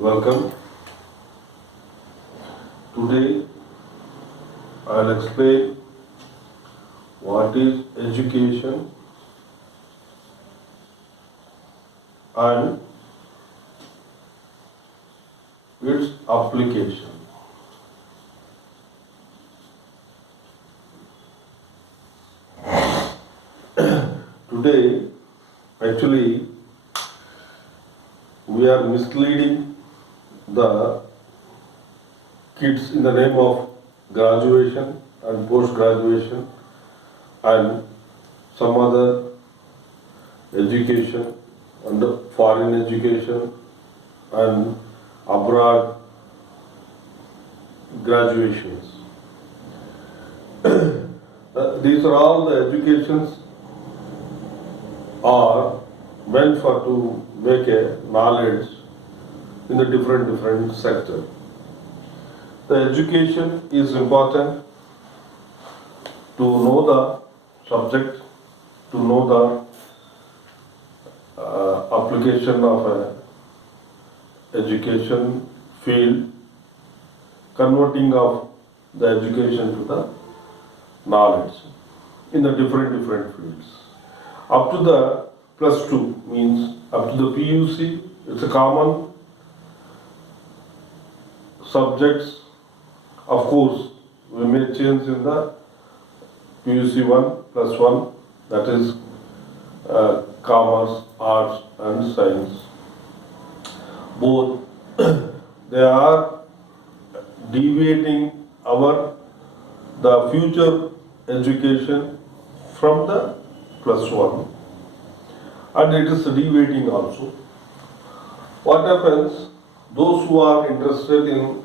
Welcome. Today I'll explain what is education and its application. Today, actually, we are misleading the kids in the name of graduation and post graduation and some other education and foreign education and abroad graduations. These are all the educations are meant for to make a knowledge in the different sector. The education is important to know the subject, to know the application of a education field, converting of the education to the knowledge in the different fields. Up to the plus 2 means up to the PUC, it's a common subjects. Of course, we may change in the PUC 1 plus 1, that is commerce, arts and science. Both they are deviating the future education from the plus 1, and it is deviating also. What happens? Those who are interested in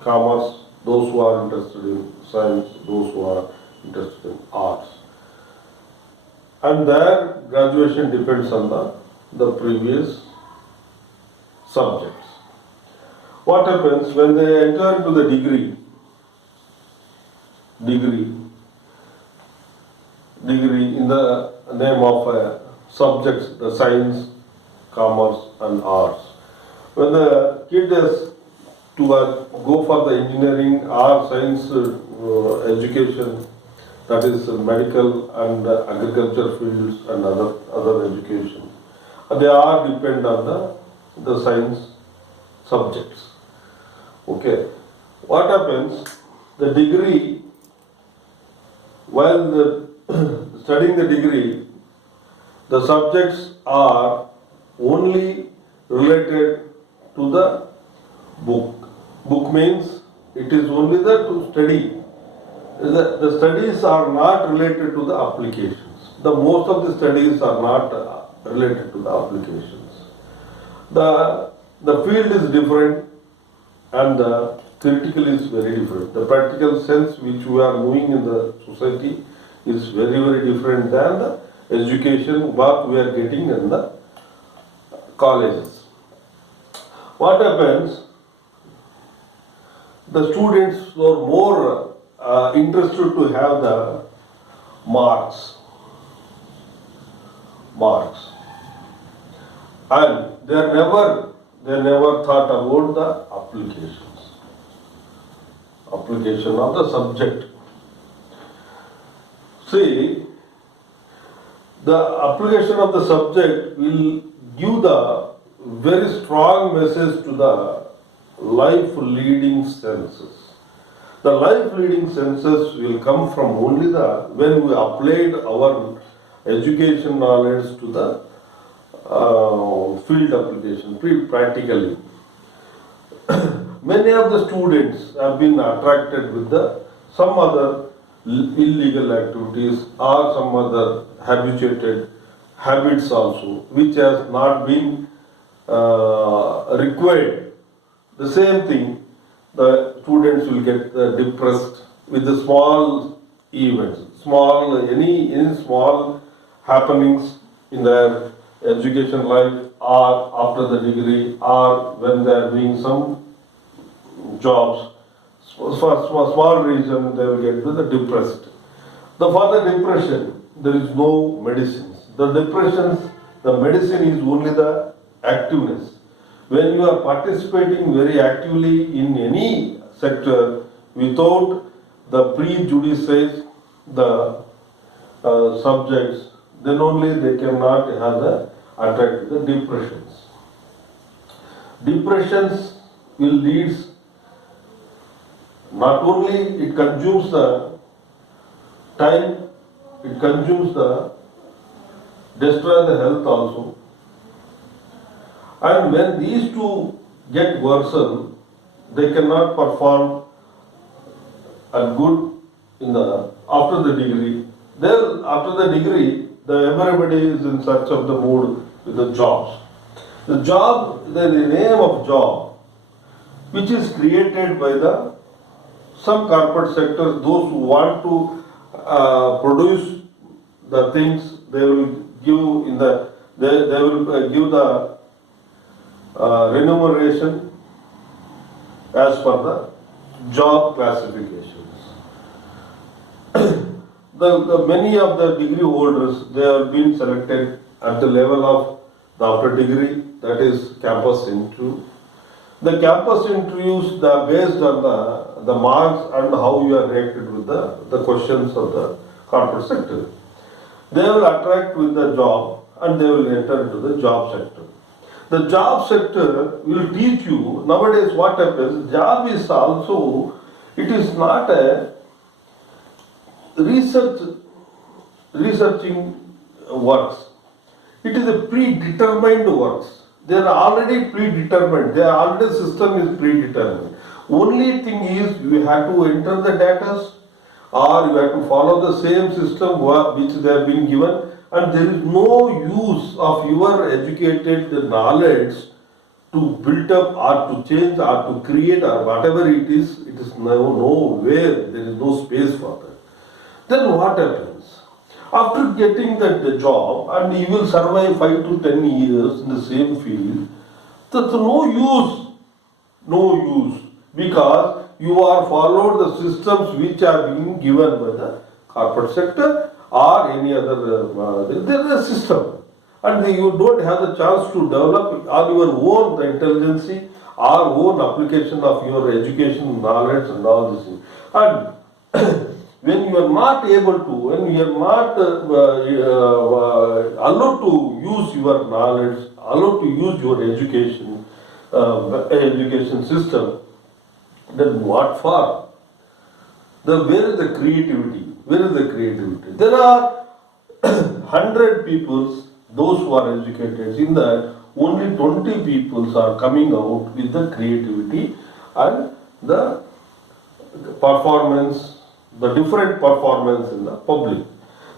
commerce, those who are interested in science, those who are interested in arts, and their graduation depends on the previous subjects. What happens when they enter into the degree in the name of subjects, the science, commerce and arts? When the kid is to go for the engineering or science education, that is medical and agriculture fields and other education, they are depend on the science subjects. Okay, what happens? The degree, while studying the degree, the subjects are only related to the book. Book means it is only to study. The studies are not related to the applications. The most of the studies are not related to the applications. The field is different and the critical is very different. The practical sense which we are moving in the society is very different than the education what we are getting in the colleges. What happens? The students are more interested to have the marks, and they never thought about the application of the subject. See, the application of the subject will give the very strong message to the life leading senses. The life leading senses will come from only when we applied our education knowledge to the field application, practically. Many of the students have been attracted with some other illegal activities or some other habituated habits also, which has not been required. The same thing, the students will get depressed with the small events, any small happenings in their education life or after the degree or when they are doing some jobs. For small reason they will get depressed. For the depression, there is no medicines. The medicine is only the activeness. When you are participating very actively in any sector without the prejudices, the subjects, then only they cannot have the attract the depressions. Depressions will lead, not only it consumes the time, it consumes the destroy the health also. And when these two get worsened, they cannot perform a good in the after the degree. Then after the degree, everybody is in search of the mood with the jobs. The job, the name of job, which is created by the some corporate sectors, those who want to produce the things, they will give in the they will give the remuneration as per the job classifications. The many of the degree holders, they have been selected at the level of the after degree, that is campus interview. The campus interviews, they are based on the marks and how you are reacted with the questions of the corporate sector. They will attract with the job and they will enter into the job sector. The job sector will teach you, nowadays what happens, job is also, it is not a researching works. It is a predetermined works. They are already predetermined. Their already system is predetermined. Only thing is you have to enter the data or you have to follow the same system which they have been given, and there is no use of your educated knowledge to build up or to change or to create or whatever it is nowhere, there is no space for that. Then what happens? After getting the job and you will survive 5 to 10 years in the same field, that's no use, because you are followed the systems which are being given by the corporate sector or any other, there is a system. And you don't have the chance to develop on your own the intelligence or own application of your education knowledge and all this thing. And when you are not able to, when you are not allowed to use your knowledge, allowed to use your education system, then what for? Where is the creativity? Where is the creativity? There are 100 peoples, those who are educated, in that only 20 peoples are coming out with the creativity and the performance, the different performance in the public.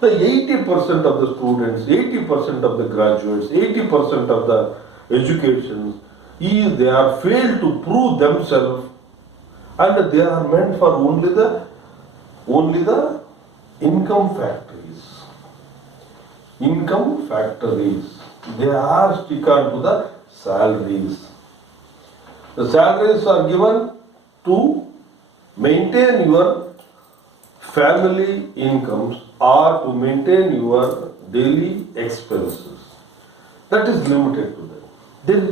The 80% of the students, 80% of the graduates, 80% of the education, they are failed to prove themselves, and they are meant for only the income factories. Income factories. They are stick on to the salaries. The salaries are given to maintain your family incomes or to maintain your daily expenses. That is limited to them. There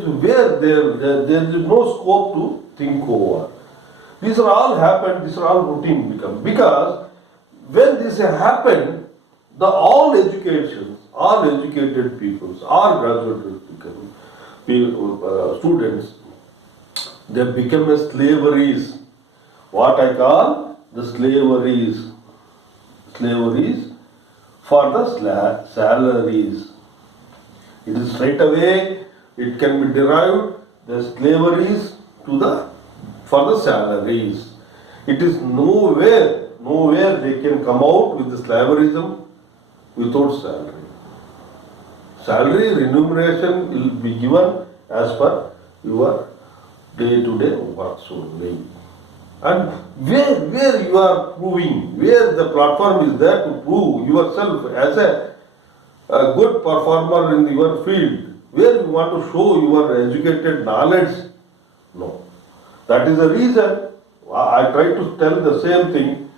is no scope to think over. These are all happened, these are all routine become. Because when this happened, all educations, all educated peoples, all graduated students, they become a slaveries. What I call the slaveries for the salaries. It is straight away, it can be derived, the slaveries for the salaries. It is nowhere they can come out with the slaverism without salary. Salary remuneration will be given as per your day-to-day works only. And where you are proving, where the platform is there to prove yourself as a good performer in your field, where you want to show your educated knowledge, no. That is the reason I try to tell the same thing.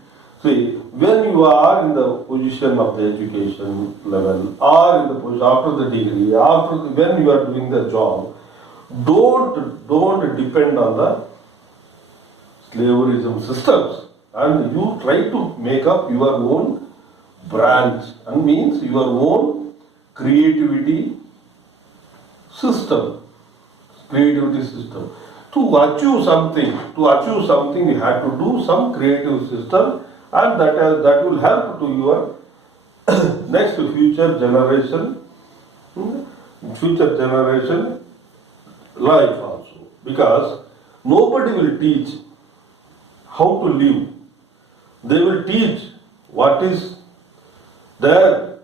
See, when you are in the position of the education level or in the position after the degree, when you are doing the job, Don't depend on the slaverism systems, and you try to make up your own branch, and means your own creativity system. Creativity system. To achieve something, you have to do some creative system, and that will help to your next future generation, future generation life also. Because nobody will teach how to live. They will teach what is there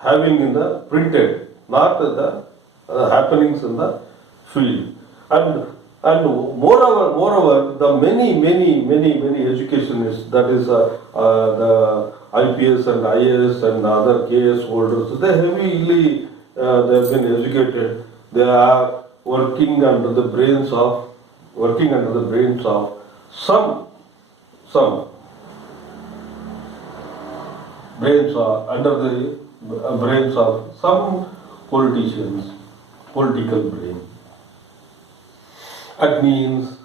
having in the printed, not the happenings in the field. And moreover, the many educationists, that is the IPS and IAS and other KS holders, they heavily they have been educated. They are working under the brains of some brains are under the brains of some politicians, political brain. That means,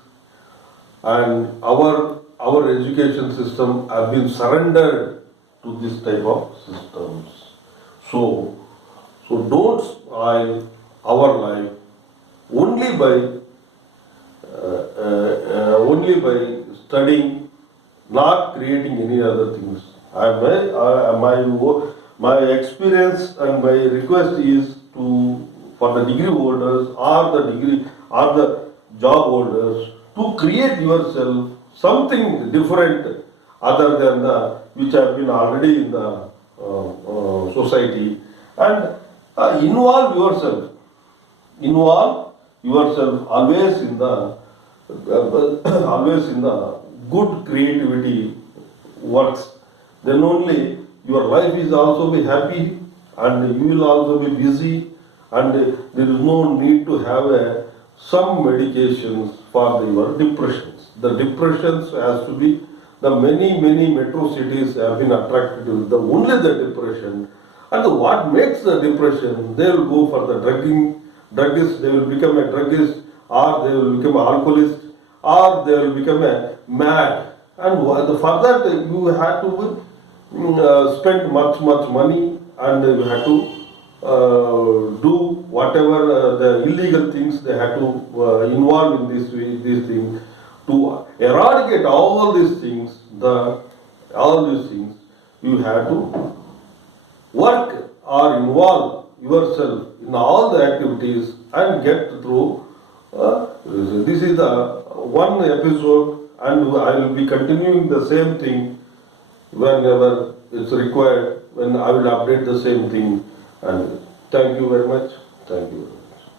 and our education system have been surrendered to this type of systems. So don't spoil our life only by studying, not creating any other things. My experience and my request is to for the degree holders or the job holders to create yourself something different other than the which have been already in the society, and involve yourself always in the always in the good creativity works. Then only your life is also be happy, and you will also be busy, and there is no need to have some medications for your depressions. The depressions has to be the many metro cities have been attracted to the only the depression, and what makes the depression? They will go for the druggist. They will become a druggist, or they will become an alcoholist, or they will become a mad. And for that you have to spend much money, and you have to do whatever the illegal things they have to involve in these things to eradicate all these things. You have to work or involve yourself in all the activities and get through. This is the one episode, and I will be continuing the same thing whenever it's required, when I will update the same thing. And thank you very much. Thank you.